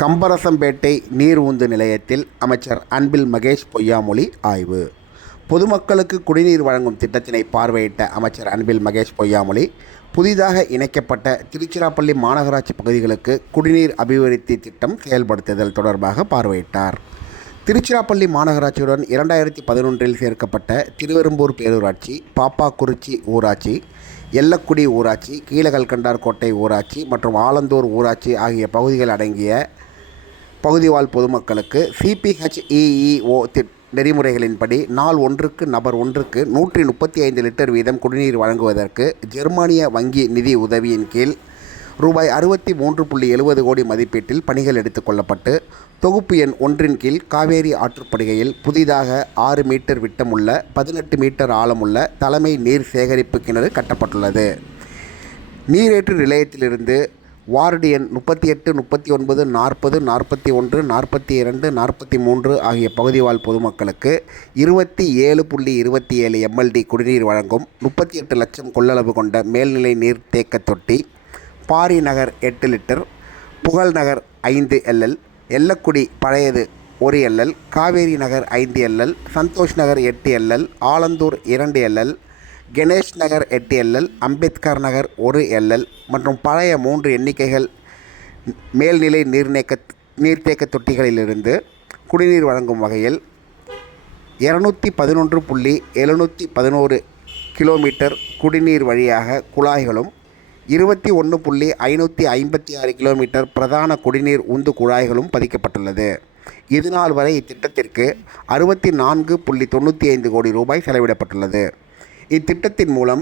கம்பரசம்பேட்டை நீர் உந்து நிலையத்தில் அமைச்சர் அன்பில் மகேஷ் பொய்யாமொழி ஆய்வு. பொதுமக்களுக்கு குடிநீர் வழங்கும் திட்டத்தினை பார்வையிட்ட அமைச்சர் அன்பில் மகேஷ் பொய்யாமொழி புதிதாக இணைக்கப்பட்ட திருச்சிராப்பள்ளி மாநகராட்சி பகுதிகளுக்கு குடிநீர் அபிவிருத்தி திட்டம் செயல்படுத்துதல் தொடர்பாக பார்வையிட்டார். திருச்சிராப்பள்ளி மாநகராட்சியுடன் 2011 சேர்க்கப்பட்ட திருவெரும்பூர் பேரூராட்சி, பாப்பாக்குறிச்சி ஊராட்சி, எல்லக்குடி ஊராட்சி, கீழகல்கண்டார்கோட்டை ஊராட்சி மற்றும் ஆலந்தூர் ஊராட்சி ஆகிய பகுதிகள் அடங்கிய பகுதிவாழ் பொதுமக்களுக்கு சிபிஹெச்இஇஓ நெறிமுறைகளின்படி நாள் ஒன்றுக்கு நபர் ஒன்றுக்கு 135 லிட்டர் வீதம் குடிநீர் வழங்குவதற்கு ஜெர்மானிய வங்கி நிதி உதவியின் கீழ் ரூபாய் 63.70 கோடி மதிப்பீட்டில் பணிகள் எடுத்துக்கொள்ளப்பட்டு தொகுப்பு எண் 1 கீழ் காவேரி ஆற்றுப்படுகையில் புதிதாக 6 மீட்டர் விட்டமுள்ள 18 மீட்டர் ஆழமுள்ள தலைமை நீர் சேகரிப்பு கிணறு கட்டப்பட்டுள்ளது. நீரேற்று நிலையத்திலிருந்து வார்டு எண் 38, 39, 40, 41, 42, 43 ஆகிய பகுதிவாழ் பொதுமக்களுக்கு 27.27 MLD குடிநீர் வழங்கும் 38 லட்சம் கொள்ளளவு கொண்ட மேல்நிலை நீர் தேக்க தொட்டி, பாரி நகர் 8 லிட்டர், புகழ் நகர் 5 LL, எல்லக்குடி பழையது 1 LL, காவேரி நகர் 5 LL, சந்தோஷ் நகர் 8 LL, ஆலந்தூர் 2 LL, கணேஷ் நகர் 8 LL, அம்பேத்கர் நகர் 1 LL மற்றும் பழைய 3 எண்ணிக்கைகள் மேல்நிலை நீர்த்தேக்க தொட்டிகளிலிருந்து குடிநீர் வழங்கும் வகையில் 211.711 கிலோமீட்டர் குடிநீர் வழியாக குழாய்களும் 21.556 கிலோமீட்டர் பிரதான குடிநீர் உந்து குழாய்களும் பதிக்கப்பட்டுள்ளது. இதுநாள் வரை இத்திட்டத்திற்கு 64.95 கோடி ரூபாய் செலவிடப்பட்டுள்ளது. இத்திட்டத்தின் மூலம்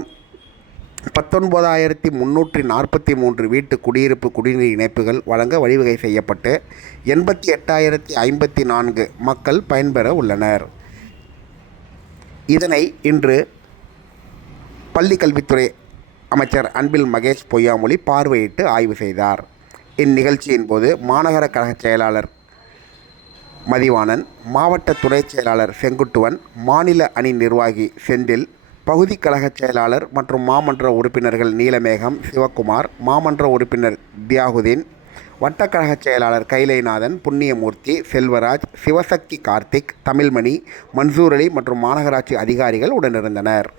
19,343 வீட்டு குடியிருப்பு குடிநீர் இணைப்புகள் வழங்க வழிவகை செய்யப்பட்டு 88,054 மக்கள் பயன்பெற உள்ளனர். இதனை இன்று பள்ளிக்கல்வித்துறை அமைச்சர் அன்பில் மகேஷ் பொய்யாமொழி பார்வையிட்டு ஆய்வு செய்தார். இந்நிகழ்ச்சியின் போது மாநகர கழக செயலாளர் மதிவாணன், மாவட்ட துணை செயலாளர் செங்குட்டுவன், மாநில அணி நிர்வாகி செந்தில், பகுதி கழக செயலாளர் மற்றும் மாமன்ற உறுப்பினர்கள் நீலமேகம், சிவக்குமார், மாமன்ற உறுப்பினர் தியாகுதீன், வட்டக்கழக செயலாளர் கைலைநாதன், புண்ணியமூர்த்தி, செல்வராஜ், சிவசக்தி, கார்த்திக், தமிழ்மணி, மன்சூர் அலி மற்றும் மாநகராட்சி அதிகாரிகள் உடனிருந்தனர்.